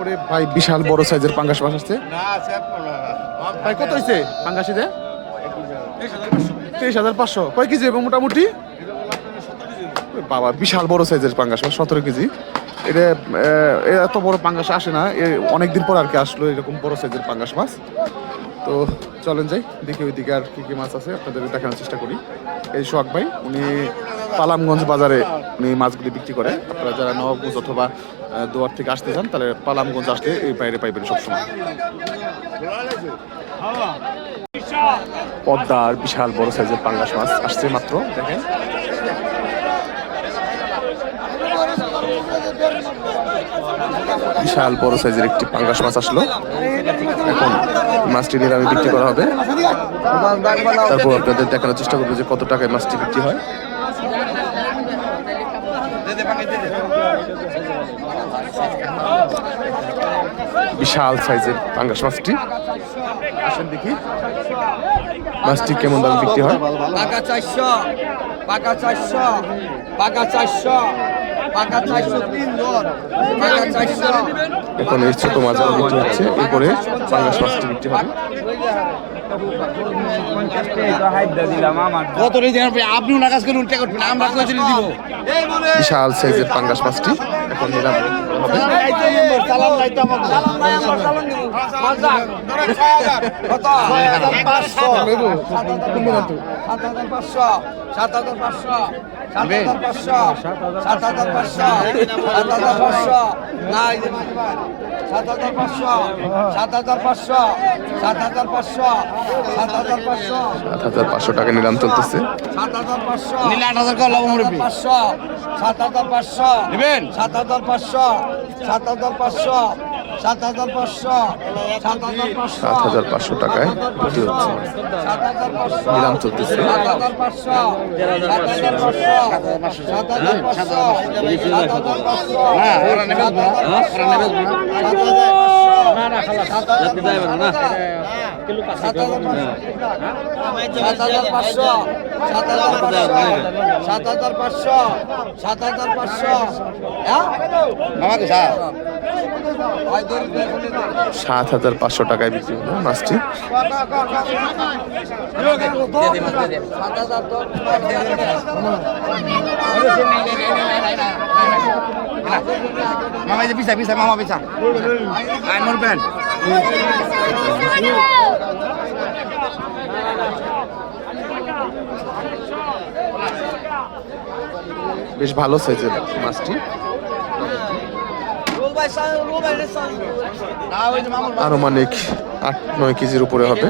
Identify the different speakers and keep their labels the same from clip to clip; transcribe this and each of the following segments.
Speaker 1: ওরে ভাই বিশাল বড় সাইজের পাঙ্গাস মাছ আসছে। ভাই কত হয়েছে পাঙ্গাসিতে তেইশ হাজার পাঁচশো। কয় কেজি এবং মোটামুটি? বাবা বিশাল বড় সাইজের পাঙ্গাস মাছ সতেরো কেজি। এটা এত বড় পাঙ্গাস আসে না এ অনেকদিন পর আর কি আসলো এরকম বড় সাইজের পাঙ্গাস মাছ তো চলেন যাই দেখি ওইদিকে আর কি কি মাছ আছে আপনাদের দেখানোর চেষ্টা করি। এই সোহাগ ভাই উনি পালামগঞ্জ বাজারে উনি মাছগুলি বিক্রি করে। আপনারা যারা নবাবগঞ্জ অথবা দুয়ার থেকে আসতে চান, তাহলে পালামগঞ্জ আসলে এই বাইরে পাইবেন সবসময়। পদ্মার বিশাল বড় সাইজের পাঙ্গাস মাছ আসছে মাত্র, দেখেন। বিশাল বড় সাইজের একটি পাঙ্গাস মাছ আসলো। এখন মাছটি নিলামে বিক্রি করা হবে। তারপর আপনাদের দেখানোর চেষ্টা করব যে কত টাকায় মাছটি বিক্রি হয়। বিশাল সাইজের পাঙ্গাস মাছটি। আসেন দেখি। মাছটি কেমন দাম বিক্রি হয়?
Speaker 2: পাকা চারশো পাকা চারশো পাকা চারশো।
Speaker 1: এখন এই ছোট মাজার বিক্রি হচ্ছে এরপরে পাঙ্গাস মাছটি বিক্রি হবে। বিশাল সাইজের পাঙ্গাস পাঁচটি। নিলাম
Speaker 2: সাত হাজার পাঁচশো। সাত হাজার পাঁচশো। সাত হাজার পাঁচশো। সাত হাজার পাঁচশো। সাত হাজার পাঁচশো।
Speaker 1: টাকা নিলাম চলতেছে
Speaker 2: সাত হাজার পাঁচশো নিলে আট হাজার পাঁচশো। সাত হাজার পাঁচশো নেবেন সাত হাজার পাঁচশো সাত হাজার পাঁচশো সাত হাজার পাঁচশো সাত হাজার পাঁচশো
Speaker 1: সাত হাজার পাঁচশো টাকায় বিক্রি হচ্ছে
Speaker 2: সাত হাজার পাঁচশো
Speaker 1: নিলাম চলতেছে
Speaker 2: সাত হাজার পাঁচশো সাত হাজার পাঁচশো সাত হাজার পাঁচশো সাত হাজার পাঁচশো হ্যাঁ ওরা নেবে সাত হাজার না না খালা সাত হাজার পাঁচশো। সাত হাজার পাঁচশো। সাত হাজার পাঁচশো। সাত হাজার পাঁচশো। হ্যাঁ? আমাকে
Speaker 1: সাত হাজার পাঁচশো টাকায় বিক্রি হলো মাছটি।
Speaker 2: মামা যে পিছা পিছা মামা পিছা আই মোর প্যান্ট
Speaker 1: বেশ ভালো সাইজের মাছটি। আনুমানিক আট, নয় কেজির উপরে হবে।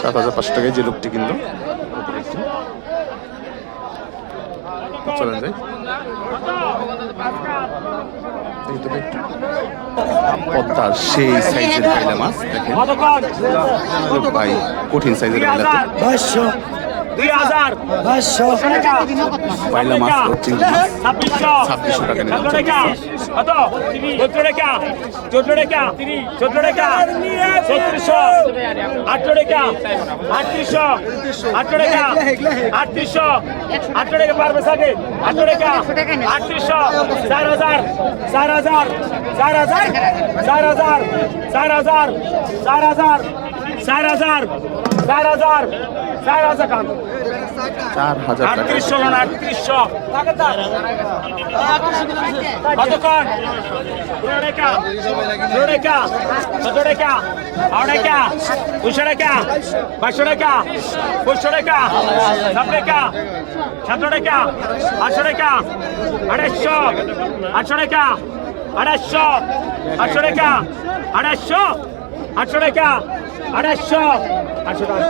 Speaker 1: সাত হাজার পাঁচশো টাকায় যে লোকটি কিনলো চলে যাই। পদ্মা সেই সাইজের কাইলা মাছ দেখেন। ভাই কঠিন সাইজের কাইলা
Speaker 3: দুই হাজার।
Speaker 1: পাইলা মাছ মাছ
Speaker 3: ছাব্বিশশো।
Speaker 1: টাকা
Speaker 3: কত? চোদ্দ টাকা চোদ্দ টাকা চোদ্দ টাকা ছত্রিশশো। আটশো টাকা আটত্রিশশো। আটশো টাকা আটত্রিশশো। আটশো টাকা পারবে সাকে আটশো টাকা আটত্রিশশো। চার হাজার। চার হাজার। চার হাজার। চার হাজার। চার হাজার। চার হাজার। চার হাজার। চার হাজার। চার হাজার কাম
Speaker 1: চার হাজার টাকা।
Speaker 3: আটত্রিশশো আটত্রিশশো কতক্ষণ? পনেরো টাকা। টাকা। টাকা। আড়াই টাকা। দুশো টাকা। বাইশশো টাকা। পঁচিশশো টাকা। সাত টাকা। সাতশো টাকা। আটশো টাকা। আড়াইশো। আটশো টাকা। আড়াইশো। আটশো টাকা। আড়াইশো। আটশো টাকা আড়াইশো। আটশো টাকা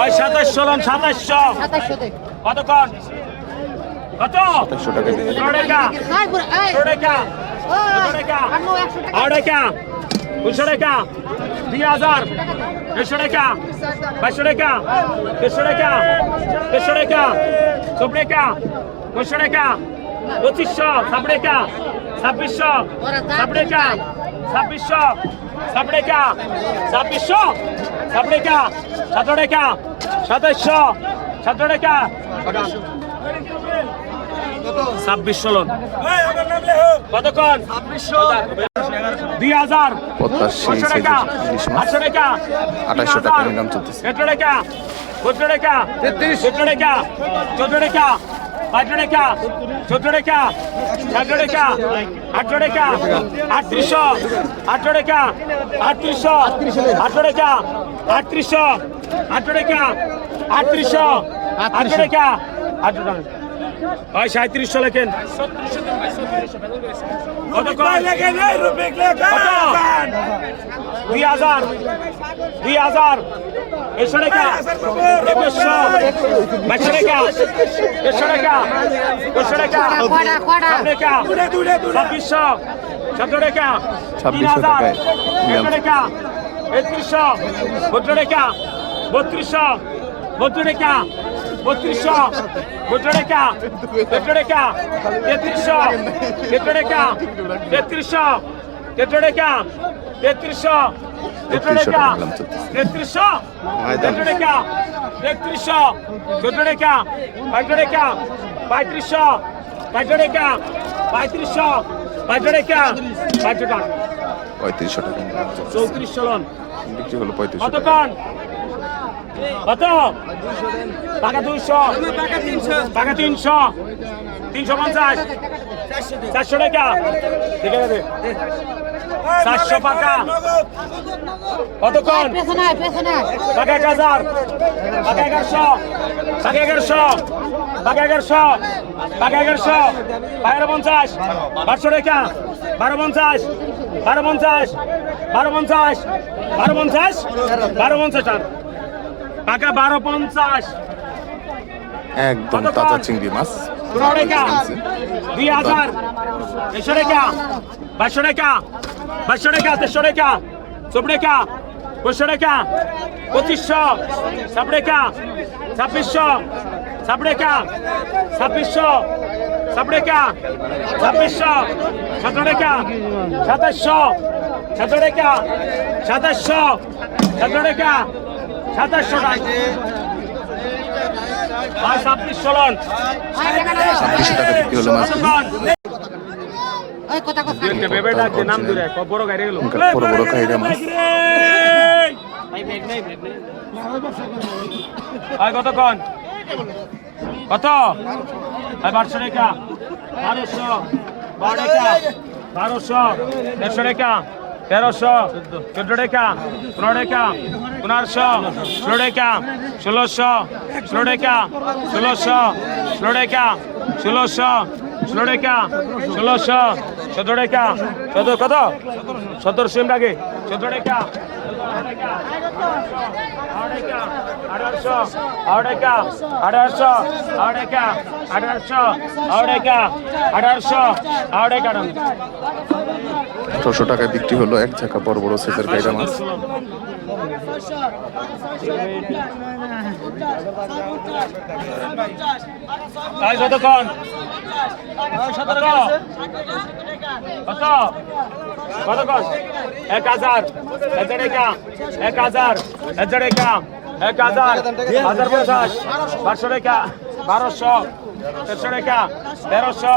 Speaker 3: ওই সাতাশশো লন সাতাশশো। কতক্ষণ কত
Speaker 1: একশো টাকা
Speaker 3: টাকা। টাকা। টাকা। দুশো টাকা। দুই হাজার। দেড়শো টাকা। বাইশশো টাকা। দেড়শো টাকা। দেড়শো টাকা। চব্বিশ টাকা। পঁচিশশো টাকা। পঁচিশশো। ছাব্বিশ টাকা। ছাব্বিশশো। ছাব্বিশ টাকা। ছাব্বিশশো। সাপড়ে কা? ছাব্বিশশো? সাপড়ে কা? সতেরো কা সাতাইশশো? সতেরো কা ছাব্বিশশো লোন। কতক্ষণ দুই হাজার। আটশো টাকা। আটশো টাকা।
Speaker 1: আঠাশশো টাকা চলতেছে।
Speaker 3: চোদ্দ টাকা। চোদ্দ টাকা। পাঁচ টাকা চোদ্দ টাকা সাত টাকা আট টাকা, আটত্রিশশো আট টাকা, আটত্রিশশো আট টাকা, আটত্রিশশো আট টাকা, আটত্রিশশো আট টাকা আট টাকা। ওই সাঁত্রিশশো লেখেন। দুই হাজার। দুই হাজার। এসো টাকা। একুশশো বাইশশো টাকা। দেড়শো টাকা। দেড়শো টাকা। ছাব্বিশশো। সতেরো টাকা। তিন
Speaker 1: 2600
Speaker 3: হাজার। একশো টাকা। একত্রিশশো। বত্র টাকা বত্রিশশো বত্র টাকা। বত্রিশশো বত্র টাকা তেত্র টাকা তেত্রিশশো তেত্র টাকা তেত্রিশশো তেত্র টাকা তেত্রিশশো তেত্র
Speaker 1: 3300
Speaker 3: টাকা
Speaker 1: টাকা নিলাম চলতেছে।
Speaker 3: তেত্রিশশো তেত্র টাকা তেত্রিশশো চোদ্দ টাকা পঁয়ত্র টাকা পঁয়ত্রিশশো পঁয়ত্র টাকা পঁয়ত্রিশশো পঁয়ত্র টাকা পঁয়ত্র টাকা
Speaker 1: পঁয়ত্রিশশো টাকা।
Speaker 3: চৌত্রিশশো
Speaker 1: বিক্রি হলো পঁয়ত্রিশশো
Speaker 3: কতক্ষণ কত টাকা দুইশো। টাকা তিনশো। তিনশো। পঞ্চাশ। চারশো টাকা। ঠিক আছে। চারশো টাকা কতক্ষণ। টাকা এক হাজার। টাকা এগারোশো। টাকা এগারোশো। টাকা এগারোশো। টাকা এগারোশো। বারো পঞ্চাশ। বারোশো টাকা। বারো পঞ্চাশ। বারো পঞ্চাশ। বারো পঞ্চাশ। বারো পঞ্চাশ। বারো পঞ্চাশ টাকা বারো পঞ্চাশ।
Speaker 1: একদম তাজা চিংড়ি মাছ।
Speaker 3: দুই হাজার। দেড়শো টাকা। বাইশশো টাকা। বাইশশো টাকা তেরোশো টাকা। চব্বিশ টাকা। পঁচিশশো টাকা। পঁচিশশো। ছাব্বিশ টাকা। ছাব্বিশশো। ছাব্বিশ টাকা। ছাব্বিশশো। ছাব্বিশ টাকা। ছাব্বিশশো। সতেরো টাকা। সাতাশশো। সতেরো টাকা। সাতাশশো। সতেরো টাকা। সাতাশশো টাকা ছাব্বিশশো লন
Speaker 4: টাকা
Speaker 1: বিক্রি হলো মাছ
Speaker 3: কত বড়
Speaker 1: বড় বড় মাছ।
Speaker 3: আয় কত কন কত? আয় বারোশো টাকা। বারোশো। বারো বারোশো। দেড়শো টাকা। তেরোশো চোদ্দ টাকা পনেরো টাকা পনেরোশো ষোলো টাকা ষোলোশো ষোলো টাকা ষোলোশো ষোলো টাকা ষোলোশো ষোলো টাকা ষোলোশো
Speaker 1: টাকায় বিক্রি হলো এক ঝাঁকা বড় বড় সাইজের কাইরা মাছ
Speaker 3: তাই কতক্ষণ কত কত কতক্ষণ এক হাজার হাজার টাকা এক হাজার হাজার টাকা এক হাজার হাজার পঞ্চাশ পাঁচশো টাকা বারোশো তেরোশো টাকা তেরোশো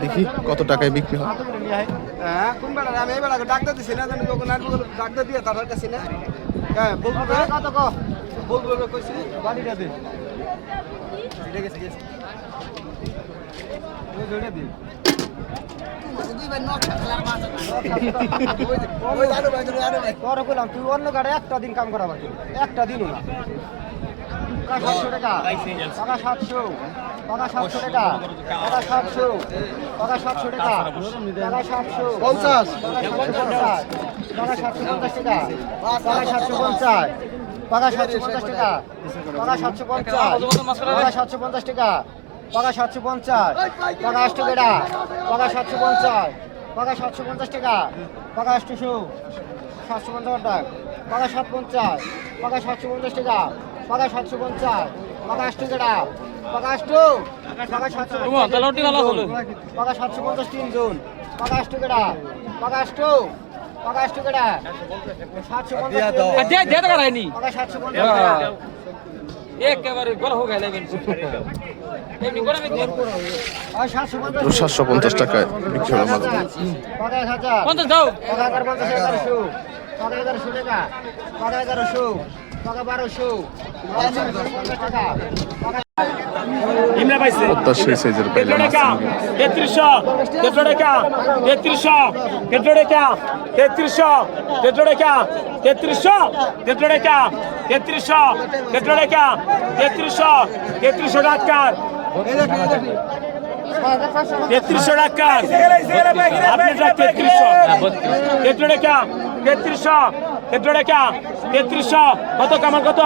Speaker 1: দেখি কত টাকায় বিক্রি হয়।
Speaker 2: হ্যাঁ কোন বেড়া আমি এই বেড়া ডাক্তার দিছি না জানি কোন আর ডাক্তার দিয়ে তার হ্যাঁ বলব বে কত কো বলব বে কইছি বাড়িটা দে এটা গেছে গেছে ওই জড়িয়ে দি তোর কইলাম তুই অন্য গাড়ি একটা দিন কাম করা বাকি একটা দিনও না।
Speaker 5: সাতশো টাকা পাকা সাতশো পাকা সাতশো টাকা পাকা সাতশো পাকা সাতশো টাকা পাকা সাতশো পঞ্চাশ পাকা সাতশো পঞ্চাশ টাকা পাকা সাতশো পঞ্চাশ পাকা সাতশো পঞ্চাশ টাকা পাকা সাতশো পঞ্চাশ পাকা সাতশো পঞ্চাশ টাকা পাকা সাতশো পঞ্চাশ পাকা আষ্ট টাকা পাকা সাতশো পঞ্চাশ পাকা সাতশো পঞ্চাশ টাকা পাকা আষ্টশো সাতশো পঞ্চাশ টাকা পাকা সাত পঞ্চাশ পাকা সাতশো পঞ্চাশ টাকা পাকা সাতশো পঞ্চাশ। পাকা আষ্ট টাকা পাকা আষ্ট পাকা সাতশো। পাকা সাতশো পঞ্চাশ তিনজন পাকা আষ্ট টাকা পাকা আষ্ট পাকা আষ্ট টাকা সাতশো পঞ্চাশ পাকা সাতশো পঞ্চাশ সাতশো পঞ্চাশ
Speaker 1: পঞ্চাশ টাকায় বিক্রি হলো
Speaker 5: হাজার।
Speaker 6: পঞ্চাশ দাও।
Speaker 5: পঞ্চাশ এগারোশো। পাকা এগারোশো। টাকা পাকা এগারোশো। টাকা
Speaker 1: সেই সাইজের পাইলাম
Speaker 3: টাকা তেত্রিশশো কেটলো টাকা তেত্রিশশো কেটলো টাকা তেত্রিশশো কেটলো টাকা তেত্রিশশো কেটলো টাকা তেত্রিশশো কেটলো টাকা তেত্রিশশো তেত্রিশশো টাকার তেত্রিশশো টাকার আপনারটা তেত্রিশশো। কেটলো টাকা তেত্রিশশো কেটলো টাকা তেত্রিশশো কত কামাল কত?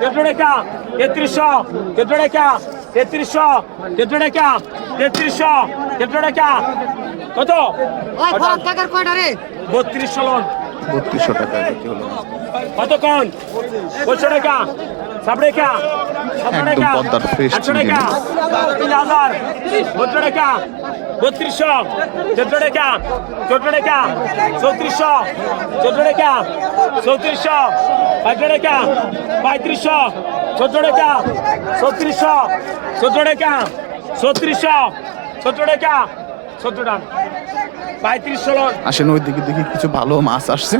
Speaker 3: কেটলো টাকা তেত্রিশশো কেটলো টাকা তেত্রিশশো কেটলো টাকা তেত্রিশশো কেটলো টাকা কত?
Speaker 4: ওই ফোন টাকার কয়টা রে?
Speaker 3: বত্রিশশো লোন।
Speaker 1: বত্রিশশো হলো।
Speaker 3: কতক্ষণ পঁচিশশো টাকা সাত
Speaker 1: একদম পদ্মার
Speaker 3: টাকা তিন হাজার টাকা বত্রিশশো চোদ্দ টাকা চোদ্দ টাকা চৌত্রিশশো চোদ্দ টাকা চৌত্রিশশো পঁয়ত্রিশ টাকা পঁয়ত্রিশশো চোদ্দ টাকা চৌত্রিশশো চোদ্দ টাকা চৌত্রিশশো চোদ্দ টাকা চোদ্দ টাকা পঁয়ত্রিশশো লোন
Speaker 1: আসেন ওই দিকে দেখি কিছু ভালো মাছ আসছে।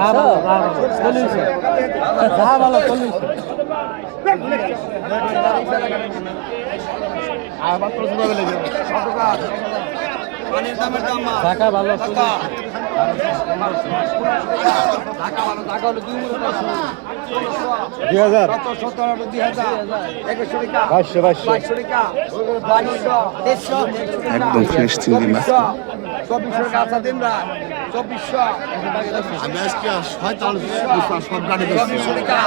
Speaker 2: ভালো টাকা টাকা ভালো টাকা দুই হাজার টাকা টাকা
Speaker 1: একদম fresh চিংড়ি মাছ।
Speaker 2: চব্বিশশো টাকা আচ্ছা দিন না চব্বিশশো চব্বিশশো টাকা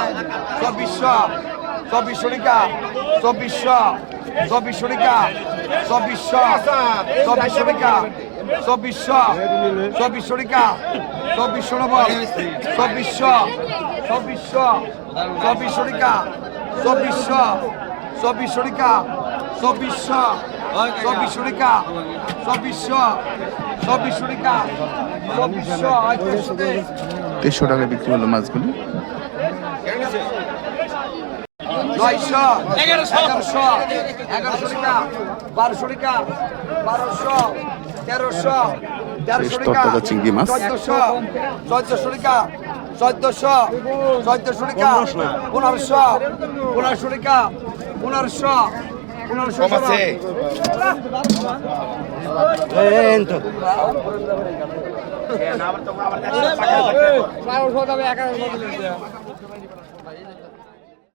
Speaker 2: চব্বিশশো চব্বিশশো টাকা চব্বিশশো চব্বিশশো টাকা চব্বিশশো চব্বিশশো টাকা চব্বিশশো চব্বিশশো টাকা চব্বিশশো নম্বর চব্বিশশো চব্বিশশো চব্বিশশো টাকা চব্বিশশো চব্বিশশো টাকা চব্বিশশো চব্বিশশো টাকা চব্বিশশো চব্বিশশো টাকা চব্বিশশো
Speaker 1: তেইশশো টাকায় বিক্রি হলো মাছগুলি।
Speaker 2: নয়শো এগারোশো এগারোশো টাকা বারোশো টাকা বারোশো তেরোশো তেরোশো টাকা। চোদ্দশো চোদ্দশো টাকা চোদ্দশো চোদ্দশো টাকা পনেরোশো পনেরোশো টাকা পনেরোশো পনেরোশো বারোশো যাবে এগারোশো